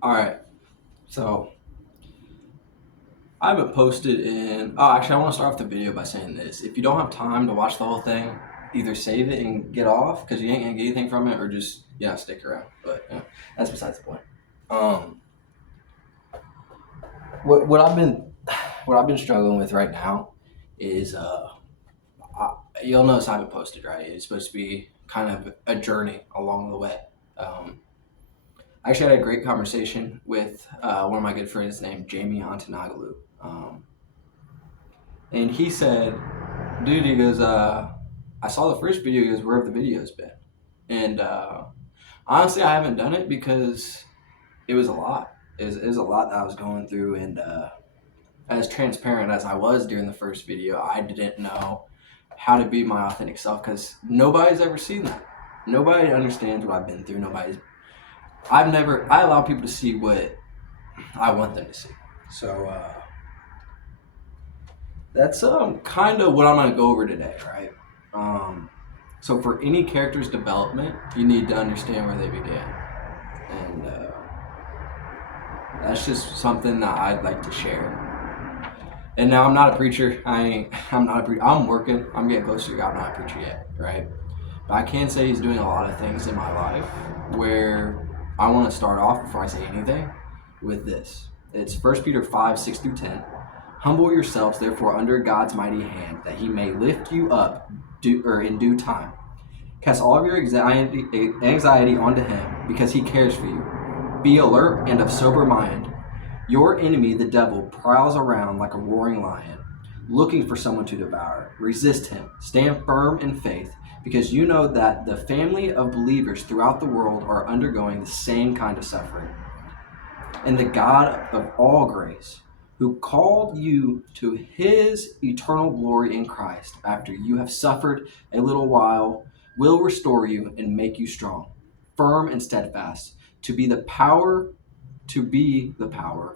All right. So I haven't posted in. Oh, actually, I want to start off the video by saying this. If you don't have time to watch the whole thing, either save it and get off because you ain't gonna get anything from it, or just stick around. But that's besides the point. Um, what I've been struggling with right now is you'll notice I haven't posted, right. It's supposed to be kind of a journey along the way. Um, I actually had a great conversation with one of my good friends named Jamie Antanagalu. And he said, dude, he goes, I saw the first video. He goes, where have the videos been? And honestly, I haven't done it because it was a lot. It was a lot that I was going through. And as transparent as I was during the first video, I didn't know how to be my authentic self because nobody's ever seen that. Nobody understands what I've been through. I allow people to see what I want them to see. So that's kind of what I'm going to go over today, right? So for any character's development, you need to understand where they began, and that's just something that I'd like to share. And now I'm not a preacher. I'm not a preacher. I'm working. I'm getting closer to God. I'm not a preacher yet, right? But I can say He's doing a lot of things in my life where I want to start off before I say anything with this. It's 1 Peter 5:6-10. Humble yourselves, therefore, under God's mighty hand, that He may lift you up in due time. Cast all of your anxiety onto Him because He cares for you. Be alert and of sober mind. Your enemy, the devil, prowls around like a roaring lion, looking for someone to devour. Resist him. Stand firm in faith because you know that the family of believers throughout the world are undergoing the same kind of suffering. And the God of all grace, who called you to His eternal glory in Christ after you have suffered a little while, will restore you and make you strong, firm and steadfast, to be the power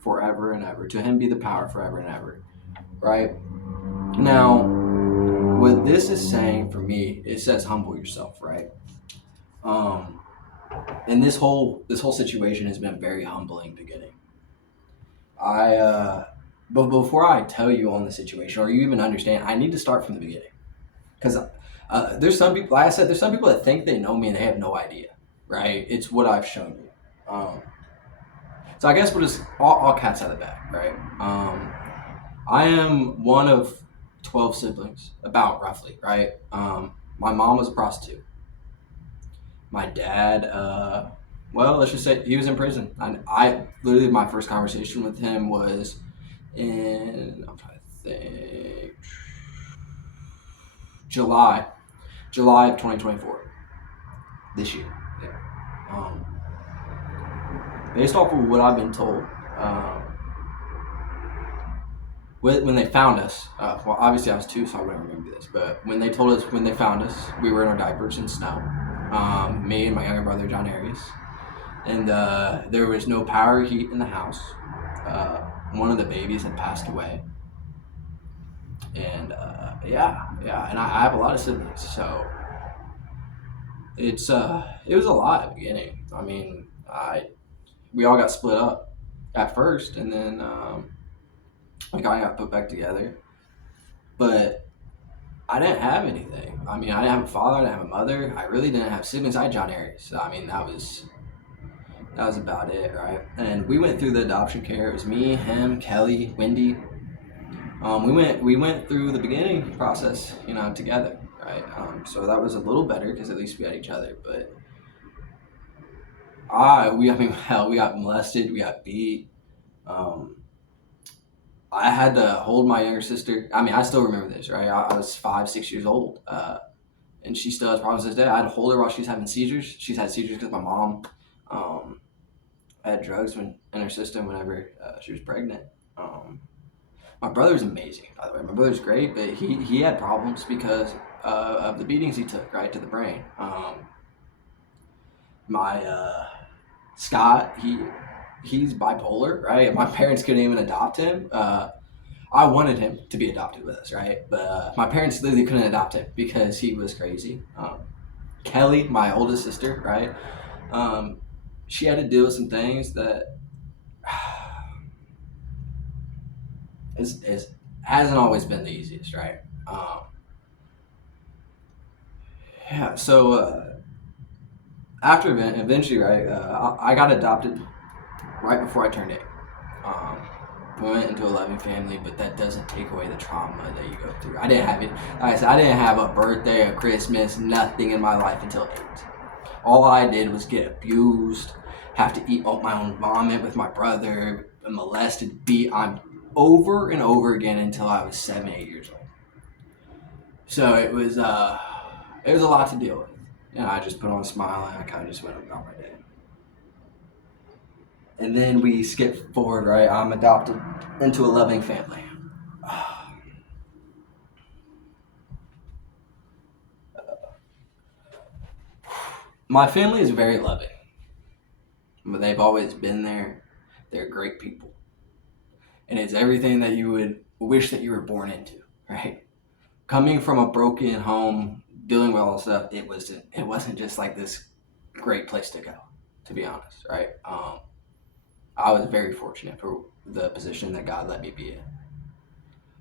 forever and ever. To Him be the power forever and ever. Right? Now, what this is saying for me, it says humble yourself, right? And this whole situation has been very humbling beginning. But before I tell you on the situation, or you even understand, I need to start from the beginning, because there's some people, like I said, there's some people that think they know me and they have no idea, right? It's what I've shown you. So I guess we'll just all cats out of the bag, right? I am one of 12 siblings, about roughly, right? My mom was a prostitute. My dad, well, let's just say he was in prison. I literally, my first conversation with him was I'm trying to think, July, July of 2024, this year. Yeah. Based off of what I've been told, when they found us, well, obviously I was 2, so I wouldn't remember this, but when they told us, when they found us, we were in our diapers in snow. Me and my younger brother, John Arias. And there was no power heat in the house. One of the babies had passed away. And and I have a lot of siblings, so it was a lot at the beginning. I mean, we all got split up at first, and then we kind of got put back together. But I didn't have anything. I mean, I didn't have a father, I didn't have a mother. I really didn't have siblings. I had John Arias. So, I mean, that was about it, right? And we went through the adoption care. It was me, him, Kelly, Wendy. We went through the beginning process, together, right? So that was a little better because at least we had each other. But hell, we got molested, we got beat. I had to hold my younger sister. I mean, I still remember this, right? I was 5, 6 years old, and she still has problems to this day. I had to hold her while she was having seizures. She's had seizures because my mom had drugs in her system whenever she was pregnant. My brother's amazing, by the way. My brother's great, but he had problems because of the beatings he took, right, to the brain. My Scott, he's bipolar, right? My parents couldn't even adopt him. I wanted him to be adopted with us, right? But my parents literally couldn't adopt him because he was crazy. Kelly, my oldest sister, right? She had to deal with some things that It's hasn't always been the easiest, right? Um, yeah. So after eventually, right, I got adopted right before I turned 8. Um, we went into a loving family, but that doesn't take away the trauma that you go through. I didn't have it. Like I said, I didn't have a birthday, a Christmas, nothing in my life until 8. All I did was get abused, have to eat my own vomit with my brother, molested, beat on over and over again until I was 7, 8 years old. So it was a lot to deal with. And I just put on a smile and I kind of just went about my day. And then we skip forward, right? I'm adopted into a loving family. My family is very loving, but they've always been there. They're great people. And it's everything that you would wish that you were born into, right? Coming from a broken home, dealing with all this stuff, it wasn't just like this great place to go, to be honest, right? I was very fortunate for the position that God let me be in.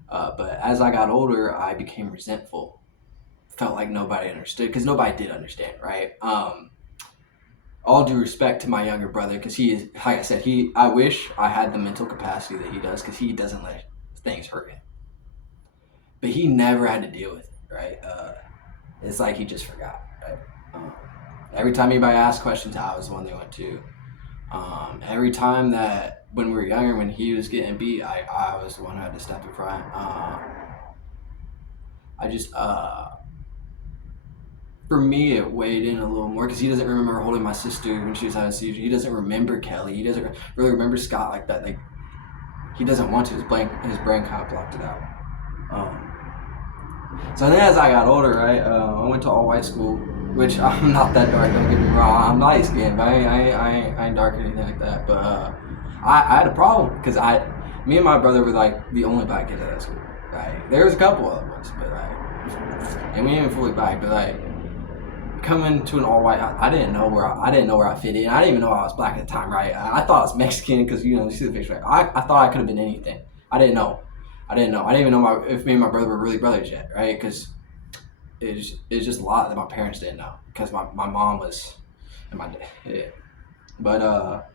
But as I got older, I became resentful. Felt like nobody understood because nobody did understand, right? All due respect to my younger brother, because he is, like I said, I wish I had the mental capacity that he does, because he doesn't let things hurt him. But he never had to deal with it, right? It's like he just forgot, right? Um, every time anybody asked questions, I was the one they went to. Every time that when we were younger, when he was getting beat, I was the one who had to step in front. I just for me, it weighed in a little more because he doesn't remember holding my sister when she was having a seizure. He doesn't remember Kelly. He doesn't really remember Scott like that. Like he doesn't want to. His brain kind of blocked it out. Um, so then, as I got older, right, I went to all white school, which I'm not that dark. Don't get me wrong. I'm light skinned, but I ain't dark or anything like that. But I had a problem because me and my brother were like the only black kids at that school. Right, there was a couple other ones, but like, and we ain't even fully black, but like coming to an all white, I didn't know where I didn't know where I fit in. I didn't even know I was black at the time, right? I thought I was Mexican because you see the picture. Right? I thought I could have been anything. I didn't know. I didn't know. I didn't even know if me and my brother were really brothers yet, right? Because it's just a lot that my parents didn't know because my mom was and my dad. Yeah. But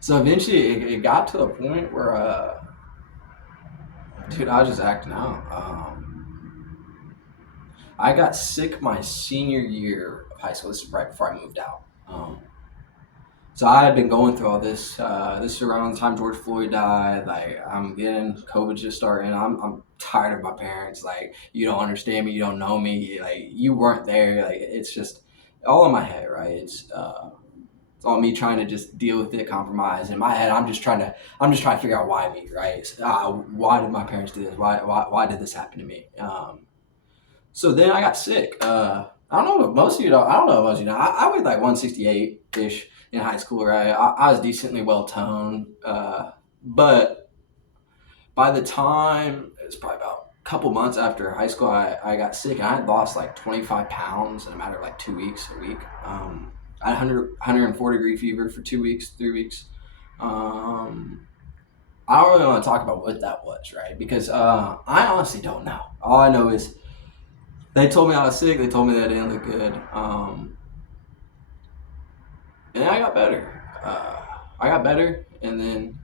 so eventually it got to a point where dude, I was just acting out. I got sick my senior year of high school. This is right before I moved out. So I had been going through all this. This is around the time George Floyd died. Like I'm getting COVID just starting. I'm tired of my parents. Like you don't understand me. You don't know me. Like you weren't there. Like it's just all in my head, right? It's all me trying to just deal with it, compromise. In my head, I'm just trying to figure out why me, right? Why did my parents do this? Why did this happen to me? So then I got sick. I don't know if most of you know. I don't know if most of you know. I weighed like 168 ish in high school, right? I was decently well toned, but by the time it was probably about a couple months after high school, I got sick and I had lost like 25 pounds in a matter of like 2 weeks, a week. I had 104-degree fever for 2 weeks, 3 weeks. I don't really want to talk about what that was, right? Because I honestly don't know. All I know is they told me I was sick. They told me that I didn't look good. And I got better. And then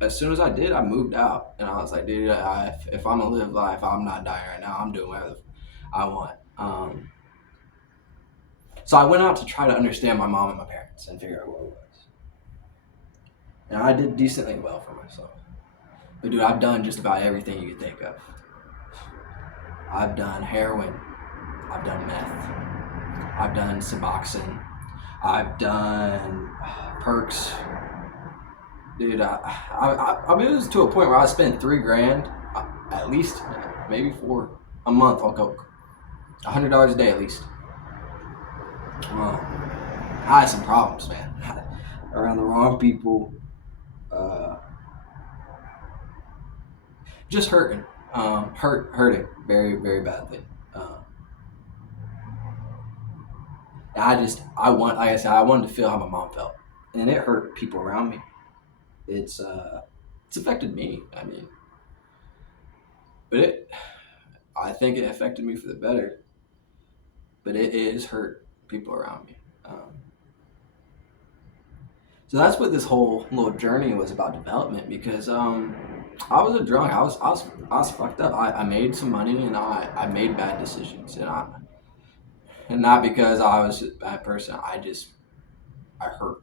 as soon as I did, I moved out, and I was like, dude, if I'm gonna live life, I'm not dying right now. I'm doing whatever I want. So I went out to try to understand my mom and my parents and figure out what it was. And I did decently well for myself. But dude, I've done just about everything you could think of. I've done heroin. I've done meth. I've done Suboxone. I've done perks. Dude, I mean, it was to a point where I spent $3,000, at least, maybe 4 a month on coke. $100 a day at least. I had some problems, man. Around the wrong people. Uh, just hurting. Hurting very, very badly. Like I said, I wanted to feel how my mom felt, and it hurt people around me. it's affected me. I mean, but I think it affected me for the better. But it is hurt people around me. So that's what this whole little journey was about development because I was a drunk. I was fucked up. I made some money and I made bad decisions and not because I was a bad person. I hurt.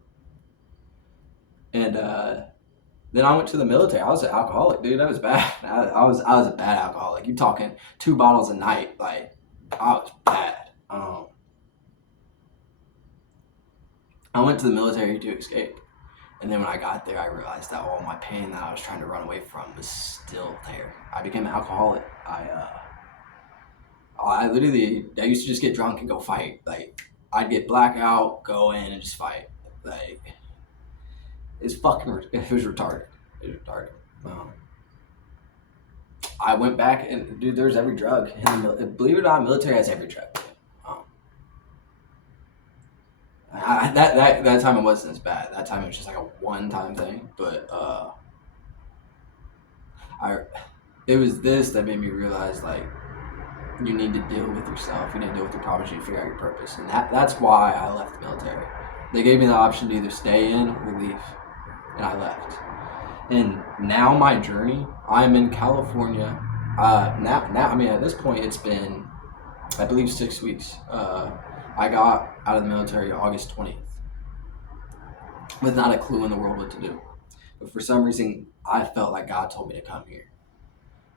And then I went to the military. I was an alcoholic, dude. That was bad. I was a bad alcoholic. You talking 2 bottles a night? Like I was bad. I went to the military to escape. And then when I got there, I realized that all my pain that I was trying to run away from was still there. I became an alcoholic. I used to just get drunk and go fight. Like, I'd get blackout, go in and just fight. Like, it was retarded. It was retarded. I went back and, dude, there's every drug. And believe it or not, military has every drug. That time it wasn't as bad. That time it was just like a one-time thing. But it was this that made me realize, like, you need to deal with yourself. You need to deal with your problems. You need to figure out your purpose. And that's why I left the military. They gave me the option to either stay in or leave. And I left. And now my journey, I'm in California. Now, I mean, at this point, it's been, I believe, 6 weeks. I got out of the military August 20th with not a clue in the world what to do. But for some reason, I felt like God told me to come here.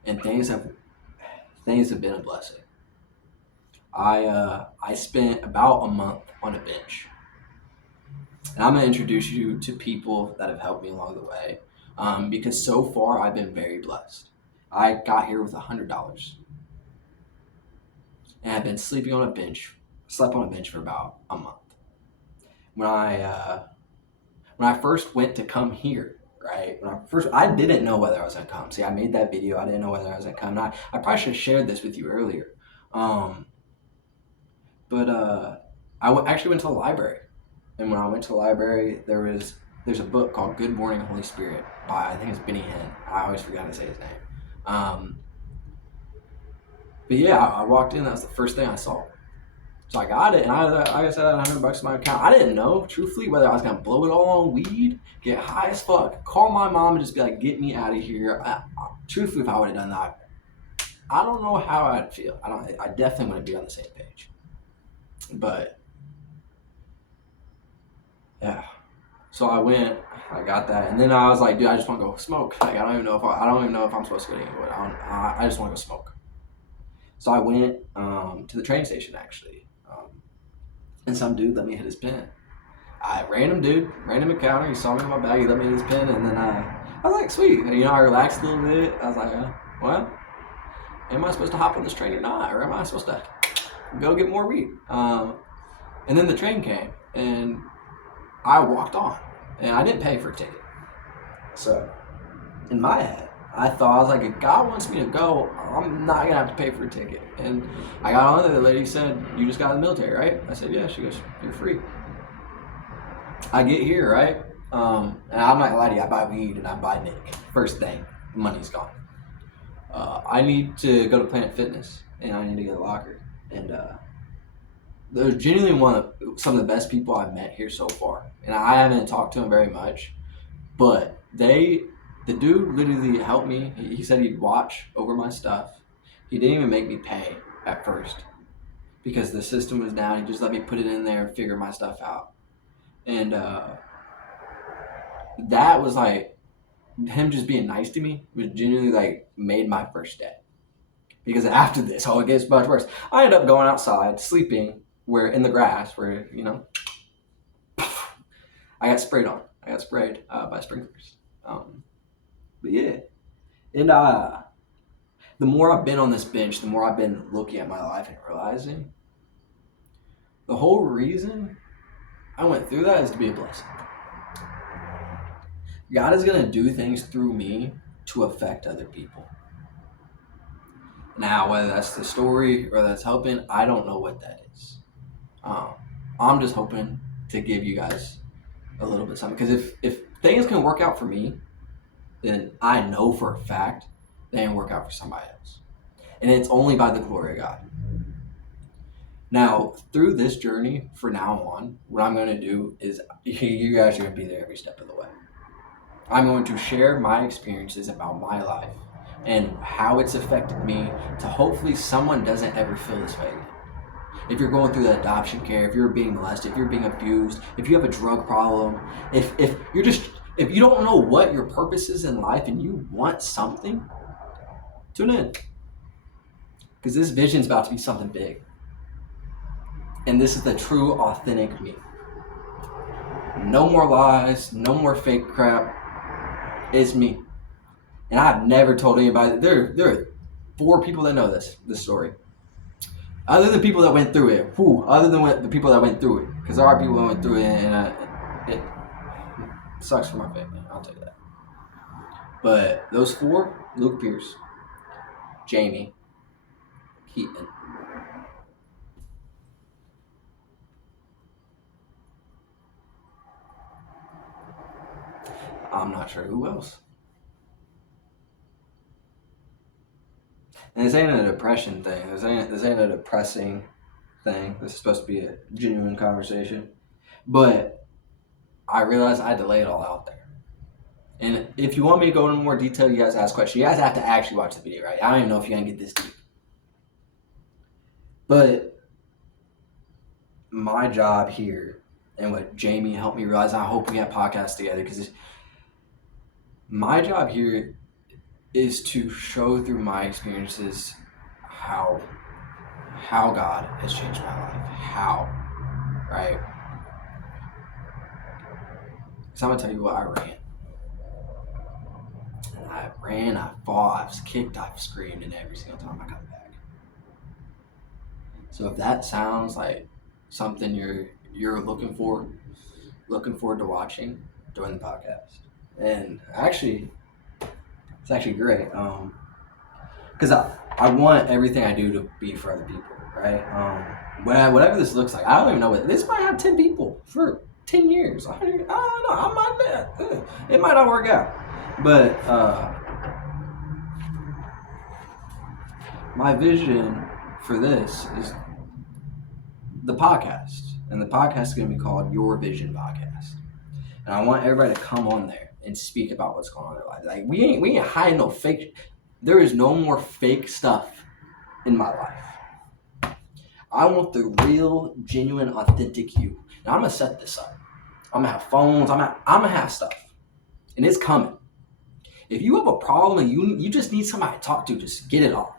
And things have been a blessing. I spent about a month on a bench. And I'm going to introduce you to people that have helped me along the way because so far I've been very blessed. I got here with $100. And I've been slept on a bench for about a month. When I first went to come here, right? I didn't know whether I was gonna come. See, I made that video. I didn't know whether I was gonna come. And I probably should have shared this with you earlier. Actually went to the library, and when I went to the library, there's a book called Good Morning Holy Spirit by, I think it's Benny Hinn. I always forget to say his name. But yeah, I walked in. That was the first thing I saw. So I got it, and like I said, I had $100 in my account. I didn't know, truthfully, whether I was gonna blow it all on weed, get high as fuck, call my mom, and just be like, "Get me out of here." Truthfully, if I would have done that, I don't know how I'd feel. I definitely wouldn't be on the same page. But yeah, so I went, I got that, and then I was like, "Dude, I just want to go smoke." Like, I don't even know if I'm supposed to go to Inglewood. I just want to go smoke. So I went to the train station actually. And some dude let me hit his pen. Random encounter. He saw me in my bag. He let me hit his pen, and then I was like, sweet. I relaxed a little bit. I was like, well, am I supposed to hop on this train or not, or am I supposed to go get more weed? And then the train came, and I walked on, and I didn't pay for a ticket. So in my head, I was like, if God wants me to go, I'm not gonna have to pay for a ticket. And I got on there. The lady said, "You just got out of the military, right?" I said, "Yeah." She goes, "You're free." I get here, right? And I'm not gonna lie to you. I buy weed and I buy Nick. First thing, money's gone. I need to go to Planet Fitness and I need to get a locker. And they're genuinely some of the best people I've met here so far. And I haven't talked to them very much, but the dude literally helped me. He said he'd watch over my stuff. He didn't even make me pay at first because the system was down. He just let me put it in there and figure my stuff out. And that was like, him just being nice to me was genuinely like made my first day. Because after this, it gets much worse. I ended up going outside, sleeping in the grass where, I got sprayed on. I got sprayed by sprinklers. But yeah, and the more I've been on this bench, the more I've been looking at my life and realizing the whole reason I went through that is to be a blessing. God is going to do things through me to affect other people. Now, whether that's the story or that's helping, I don't know what that is. I'm just hoping to give you guys a little bit of something. Because if things can work out for me, then I know for a fact they can work out for somebody else. And it's only by the glory of God. Now, through this journey, from now on, what I'm going to do is you guys are going to be there every step of the way. I'm going to share my experiences about my life and how it's affected me to hopefully someone doesn't ever feel this way again. If you're going through the adoption care, if you're being molested, if you're being abused, if you have a drug problem, if you don't know what your purpose is in life and you want something, tune in. Because this vision's about to be something big. And this is the true, authentic me. No more lies, no more fake crap. It's me. And I've never told anybody. There are 4 people that know this story. Other than people that went through it. Other than the people that went through it. Because there are people that went through it and it sucks for my family. I'll tell you that. But those 4, Luke Pierce, Jamie, Keaton, I'm not sure who else. And this ain't a depression thing. This ain't a depressing thing. This is supposed to be a genuine conversation. But I realized I had to lay it all out there. And if you want me to go into more detail, you guys ask questions. You guys have to actually watch the video, right? I don't even know if you're going to get this deep. But my job here and what Jamie helped me realize, I hope we have podcasts together, because my job here is to show through my experiences how God has changed my life. How, right? Because I'm going to tell you what, I ran, I fought, I've kicked, I've screamed, and every single time I come back. So if that sounds like something you're looking forward to watching, join the podcast. And actually, it's actually great, because I want everything I do to be for other people, right? Whatever this looks like, I don't even know what this might have 10 people for 10 years. I don't know. It might not work out, but my vision for this is the podcast, and the podcast is going to be called Your Vision Podcast, and I want everybody to come on there and speak about what's going on in their life. Like, we ain't hiding no fake. There is no more fake stuff in my life. I want the real, genuine, authentic you. Now I'm gonna set this up. I'm gonna have phones. I'm gonna have stuff, and it's coming. If you have a problem and you just need somebody to talk to, just get it off.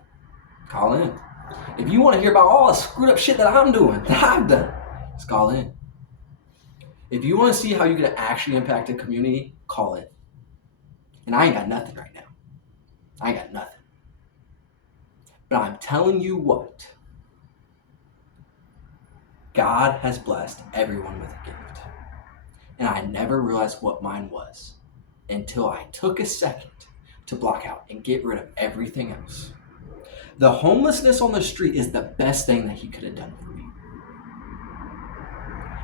Call in. If you want to hear about all the screwed up shit that I'm doing, that I've done, just call in. If you want to see how you can actually impact a community, call in. And I ain't got nothing right now. I ain't got nothing. But I'm telling you what, God has blessed everyone with a gift. And I never realized what mine was until I took a second to block out and get rid of everything else. The homelessness on the street is the best thing that he could have done for me.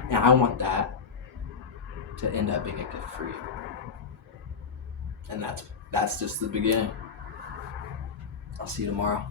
And I want that to end up being a gift for you. And that's just the beginning. I'll see you tomorrow.